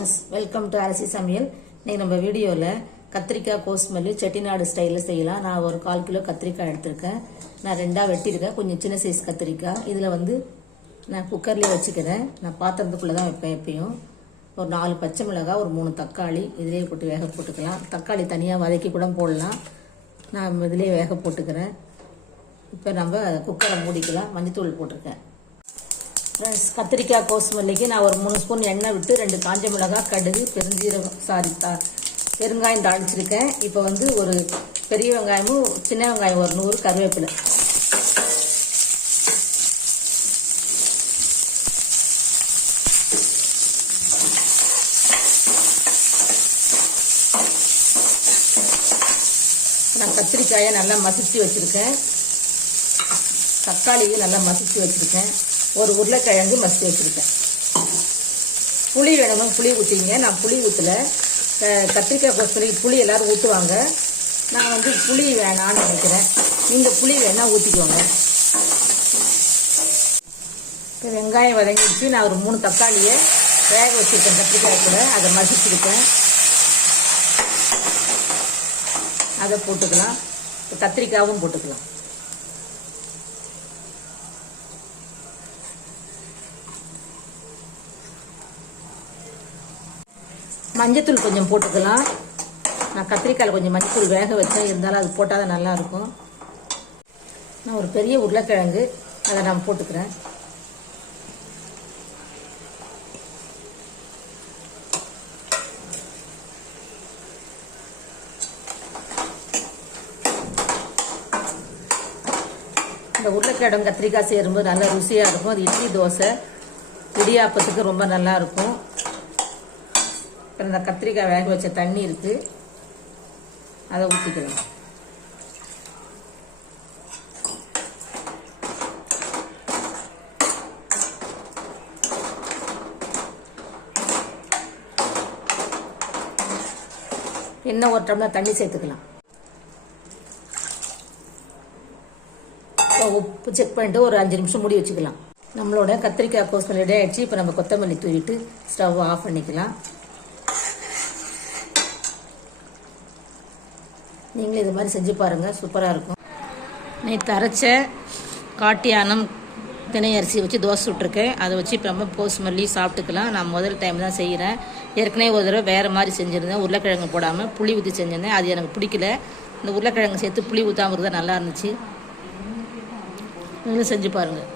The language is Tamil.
ஃப்ரெண்ட்ஸ் வெல்கம் டு அரிசி சமையல் இன்னைக்கு நம்ம வீடியோவில் கத்திரிக்காய் கோஸ்மல்லி செட்டிநாடு ஸ்டைலில் செய்யலாம். நான் ஒரு கால் கிலோ கத்திரிக்காய் எடுத்திருக்கேன். நான் ரெண்டாக வெட்டியிருக்கேன். கொஞ்சம் சின்ன சைஸ் கத்திரிக்காய். இதில் வந்து நான் குக்கர்லேயே வச்சுக்கிறேன். நான் பாத்திரத்துக்குள்ளே தான் வைப்பேன் எப்பயும். ஒரு நாலு பச்சை மிளகாய் ஒரு மூணு தக்காளி இதிலே போட்டு வேக போட்டுக்கலாம். தக்காளி தனியாக வதக்கி கூட போடலாம். நான் இதிலே வேக போட்டுக்கிறேன். இப்போ நம்ம குக்கரை மூடிக்கலாம். மஞ்சத்தூள் போட்டிருக்கேன். ஃப்ரெண்ட்ஸ் கத்திரிக்காய் கோசுமல்லிக்கு நான் ஒரு மூணு ஸ்பூன் எண்ணெய் விட்டு ரெண்டு காஞ்ச மிளகாய் கடுகு பெருஞ்சீரகம் சாரி தா பெருங்காயம் தாளிச்சிருக்கேன். இப்போ வந்து ஒரு பெரிய வெங்காயமும் சின்ன வெங்காயம் ஒரு நூறு கருவேப்பிலை. நான் கத்திரிக்காயை நல்லா மசிச்சு வச்சுருக்கேன். தக்காளியும் நல்லா மசிச்சு வச்சுருக்கேன். ஒரு உருளைக்கிழங்கு மசிச்சு வச்சுருக்கேன். புளி வேணும்னா புளி ஊற்றிங்க நான் புளி ஊற்றல கத்திரிக்காய் கோசரி புளி எல்லோரும் ஊற்றுவாங்க நான் வந்து புளி வேணான்னு நினைக்கிறேன். நீங்கள் புளி வேணால் ஊற்றிக்கோங்க இப்போ வெங்காயம் வதங்கிடுச்சு. நான் ஒரு மூணு தக்காளியை வேக வச்சுருக்கேன் கத்திரிக்காய் கூட. அதை மசிச்சிருக்கேன். அதை போட்டுக்கலாம். கத்திரிக்காவும் கத்திரிக்காயும் போட்டுக்கலாம். மஞ்சத்தூள் கொஞ்சம் போட்டுக்கலாம். நான் கத்திரிக்காயில் கொஞ்சம் மஞ்சத்தூள் வேக வச்சேன். இருந்தாலும் அது போட்டால் தான் நல்லாயிருக்கும். நான் ஒரு பெரிய உருளைக்கிழங்கு அதை நான் போட்டுக்கிறேன். இந்த உருளைக்கிழங்கு கத்திரிக்காய் சேரும்போது நல்லா ருசியாக இருக்கும். அது இட்லி தோசை இடியாப்பத்துக்கு ரொம்ப நல்லா இப்போ இந்த கத்திரிக்காய் வேக வச்ச தண்ணி இருக்குது அதை ஊற்றிக்கலாம் என்ன ஒரு டம்ளர் தண்ணி சேர்த்துக்கலாம். உப்பு செக் பண்ணிட்டு ஒரு அஞ்சு நிமிஷம் மூடி வச்சுக்கலாம். நம்மளோட கத்திரிக்காய் கோஸ்மல் ரெடி ஆயிடுச்சு. இப்போ நம்ம கொத்தமல்லி தூவிட்டு ஸ்டவ் ஆஃப் பண்ணிக்கலாம். நீங்களும் இது மாதிரி செஞ்சு பாருங்கள் சூப்பராக இருக்கும். நேற்று அரைச்ச காட்டியானம் தினை அரிசி வச்சு தோசை சுட்டிருக்கேன். அதை வச்சு இப்போ நம்ம போஸ் மல்லி சாப்பிட்டுக்கலாம். நான் முதல் டைம் தான் செய்கிறேன் ஏற்கனவே ஒரு தடவை வேறு மாதிரி செஞ்சுருந்தேன். உருளைக்கிழங்கு போடாமல் புளி ஊற்றி செஞ்சிருந்தேன். அது எனக்கு பிடிக்கல. இந்த உருளைக்கிழங்கு சேர்த்து புளி ஊற்றாமல் இருந்தால் நல்லா இருந்துச்சு. நீங்களும் செஞ்சு பாருங்கள்